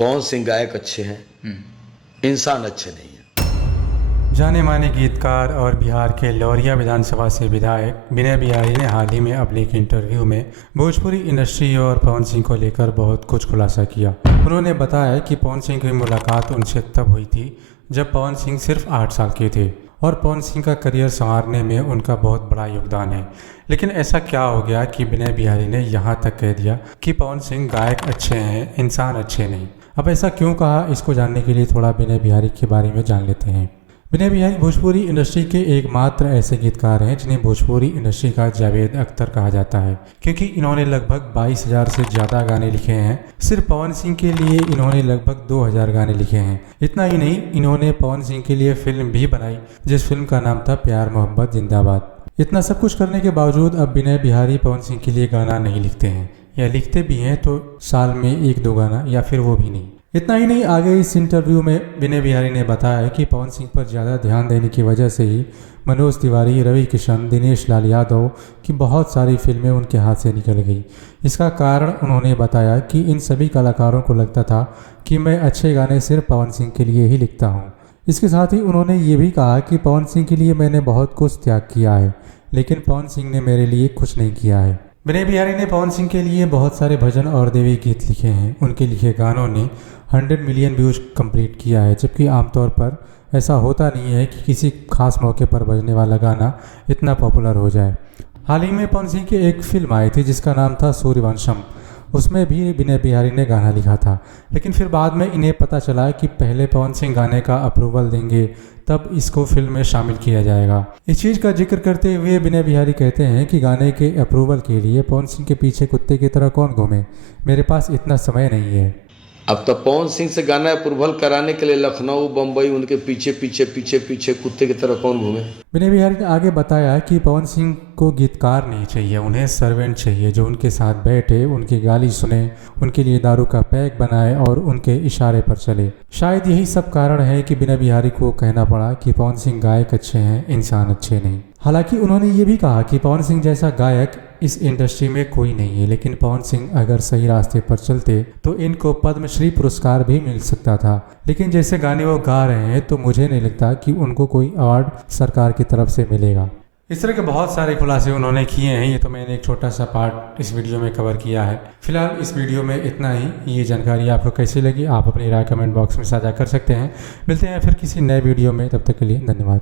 पवन सिंह गायक अच्छे हैं, इंसान अच्छे नहीं हैं। जाने माने गीतकार और बिहार के लौरिया विधानसभा से विधायक विनय बिहारी ने हाल ही में अपने एक इंटरव्यू में भोजपुरी इंडस्ट्री और पवन सिंह को लेकर बहुत कुछ खुलासा किया। उन्होंने बताया कि पवन सिंह की मुलाकात उनसे तब हुई थी जब पवन सिंह सिर्फ 8 साल के थे और पवन सिंह का करियर संवारने में उनका बहुत बड़ा योगदान है। लेकिन ऐसा क्या हो गया कि विनय बिहारी ने यहाँ तक कह दिया कि पवन सिंह गायक अच्छे हैं, इंसान अच्छे नहीं। अब ऐसा क्यों कहा, इसको जानने के लिए थोड़ा विनय बिहारी के बारे में जान लेते हैं। विनय बिहारी भोजपुरी इंडस्ट्री के एकमात्र ऐसे गीतकार हैं जिन्हें भोजपुरी इंडस्ट्री का जावेद अख्तर कहा जाता है, क्योंकि इन्होंने लगभग 22,000 से ज़्यादा गाने लिखे हैं। सिर्फ पवन सिंह के लिए इन्होंने लगभग 2,000 गाने लिखे हैं। इतना ही नहीं, इन्होंने पवन सिंह के लिए फिल्म भी बनाई जिस फिल्म का नाम था प्यार मोहब्बत जिंदाबाद। इतना सब कुछ करने के बावजूद अब विनय बिहारी पवन सिंह के लिए गाना नहीं लिखते हैं, या लिखते भी हैं तो साल में 1-2 गाना, या फिर वो भी नहीं। इतना ही नहीं, आगे इस इंटरव्यू में विनय बिहारी ने बताया कि पवन सिंह पर ज़्यादा ध्यान देने की वजह से ही मनोज तिवारी, रवि किशन, दिनेश लाल यादव की बहुत सारी फिल्में उनके हाथ से निकल गई। इसका कारण उन्होंने बताया कि इन सभी कलाकारों को लगता था कि मैं अच्छे गाने सिर्फ पवन सिंह के लिए ही लिखता हूँ। इसके साथ ही उन्होंने ये भी कहा कि पवन सिंह के लिए मैंने बहुत कुछ त्याग किया है, लेकिन पवन सिंह ने मेरे लिए कुछ नहीं किया है। विनय बिहारी ने पवन सिंह के लिए बहुत सारे भजन और देवी गीत लिखे हैं। उनके लिखे गानों ने 100 मिलियन व्यूज कंप्लीट किया है, जबकि आमतौर पर ऐसा होता नहीं है कि किसी खास मौके पर बजने वाला गाना इतना पॉपुलर हो जाए। हाल ही में पवन सिंह की एक फिल्म आई थी जिसका नाम था सूर्यवंशम। उसमें भी विनय बिहारी ने गाना लिखा था, लेकिन फिर बाद में इन्हें पता चला कि पहले पवन सिंह गाने का अप्रूवल देंगे तब इसको फिल्म में शामिल किया जाएगा। इस चीज़ का जिक्र करते हुए विनय बिहारी कहते हैं कि गाने के अप्रूवल के लिए पवन सिंह के पीछे कुत्ते की तरह कौन घूमे, मेरे पास इतना समय नहीं है। अब तो पवन सिंह से गाना अप्रूवल कराने के लिए लखनऊ, बम्बई उनके पीछे पीछे पीछे पीछे कुत्ते की तरह कौन घूमे। विनय बिहारी ने आगे बताया कि पवन सिंह को गीतकार नहीं चाहिए, उन्हें सर्वेंट चाहिए जो उनके साथ बैठे, उनकी गाली सुने, उनके लिए दारू का पैक बनाए और उनके इशारे पर चले। शायद यही सब कारण है कि विनय बिहारी को कहना पड़ा कि पवन सिंह गायक अच्छे हैं, इंसान अच्छे नहीं। हालांकि उन्होंने ये भी कहा कि पवन सिंह जैसा गायक इस इंडस्ट्री में कोई नहीं है, लेकिन पवन सिंह अगर सही रास्ते पर चलते तो इनको पद्मश्री पुरस्कार भी मिल सकता था। लेकिन जैसे गाने वो गा रहे हैं तो मुझे नहीं लगता कि उनको कोई अवार्ड सरकार की तरफ से मिलेगा। इस तरह के बहुत सारे खुलासे उन्होंने किए हैं। ये तो मैंने एक छोटा सा पार्ट इस वीडियो में कवर किया है। फिलहाल इस वीडियो में इतना ही। ये जानकारी आपको कैसी लगी, आप अपनी राय कमेंट बॉक्स में साझा कर सकते हैं। मिलते हैं फिर किसी नए वीडियो में, तब तक के लिए धन्यवाद।